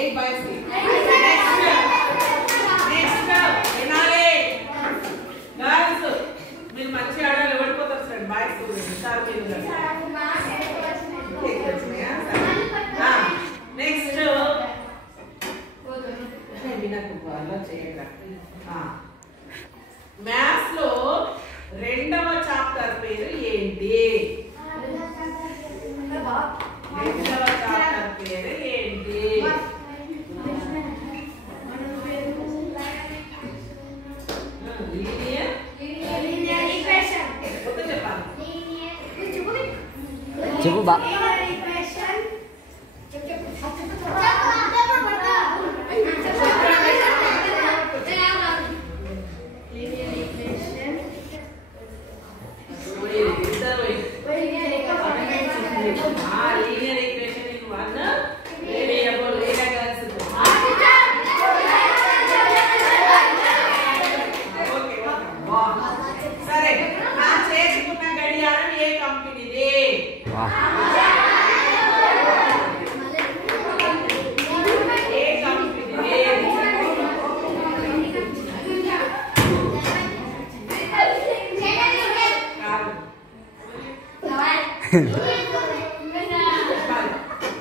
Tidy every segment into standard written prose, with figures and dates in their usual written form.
8 boys కి next వినాలి girls మీరు మంచి ఆడాలి ఓడిపోతారు సార్ బాయ్స్ సార్ మీరు నెక్స్ట్ వినకు అలా చేయక మ్యాథ్స్ లో రెండవ చాప్టర్ పేరు ఏంటి రెండవ చాప్టర్ పేరు ఏంటి చెప్పు బా సరే నా చేసుకున్న గడియారం ఏ కంపెనీది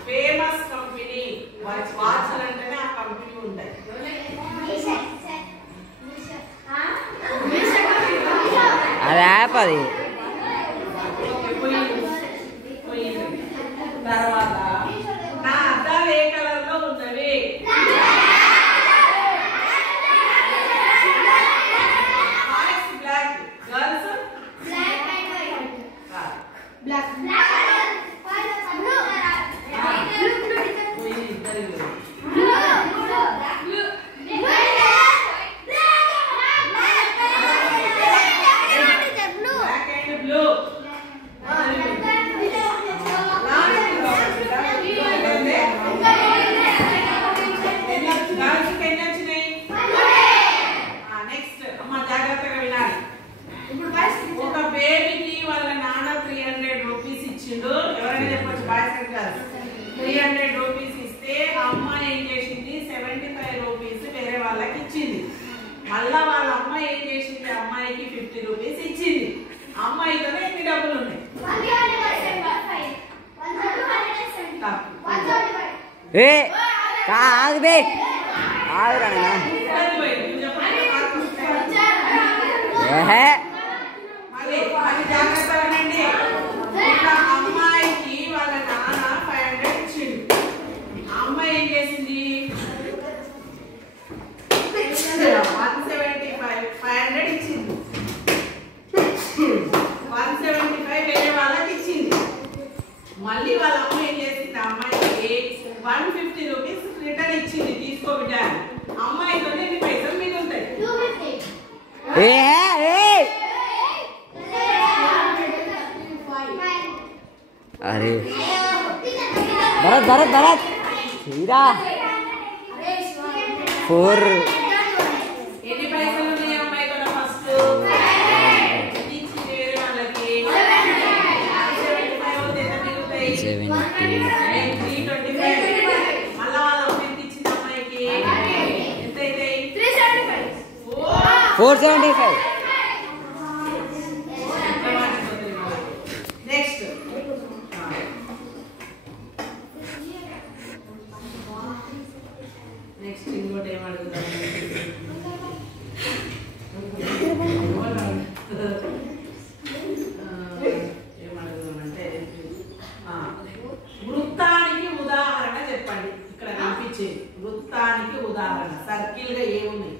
ఫేమస్ కంపెనీ వాచ్ అంటేనే ఆ కంపెనీ ఉంటాయి అది యాప్ అది తర్వాత నా అద్దాలు ఏ కలర్ లో ఉన్నవి బ్లాక్ గర్ల్స్ బ్లాక్ ఒక బేబీకి వాళ్ళ నాన్న 300 రూపీస్ ఇచ్చిండు ఎవరైనా చెప్పొచ్చు బాయ్స్ అండ్ గర్ల్స్ 300 రూపీస్ ఇస్తే అమ్మ ఏం చేసింది 75 రూపీస్ వేరే వాళ్ళకి ఇచ్చింది మళ్ళా వాళ్ళ అమ్మ ఏం చేసింది అమ్మాయికి 50 రూపీస్ ఇచ్చింది అమ్మాయితోనే ఎన్ని డబ్బులు ఉన్నాయి ఏ ఆగుబే ఆగురా అమ్మాయికి వాళ్ళ నాన్న 500 ఇచ్చిండు అమ్మాయి ఏం చేసింది 500 ఇచ్చింది 175 వేరే వాళ్ళకి ఇచ్చింది మళ్ళీ వాళ్ళ అమ్మ ఏం చేసింది అమ్మాయికి 150 రూపీస్ రిటర్న్ ఇచ్చింది తీసుకో బిడ్డ అమ్మాయితో ఎన్ని పైసలు మిగులుతాయి अरे भरत भरत भरत सीधा 4 ఎన్ని పైసలు ఉన్నాయి అమ్మాయి కూడా ఫస్ట్ ఇచ్చి వేరే వాళ్ళకి 75 అవుతే ఎంత మిగులుతాయి 325 మళ్ళా వాళ్ళ అమ్మ ఎంత ఇచ్చింది అమ్మాయికి ఎంత అయితే 475 నెక్స్ట్ నెక్స్ట్ ఇంకోటి ఏం అడుగుతాం ఏమడుగుదామంటే వృత్తానికి ఉదాహరణ చెప్పండి ఇక్కడ కనిపించేది వృత్తానికి ఉదాహరణ సర్కిల్ గా ఏమున్నాయి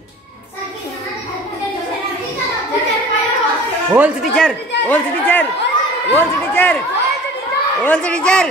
holes teacher holes teacher holes teacher holes teacher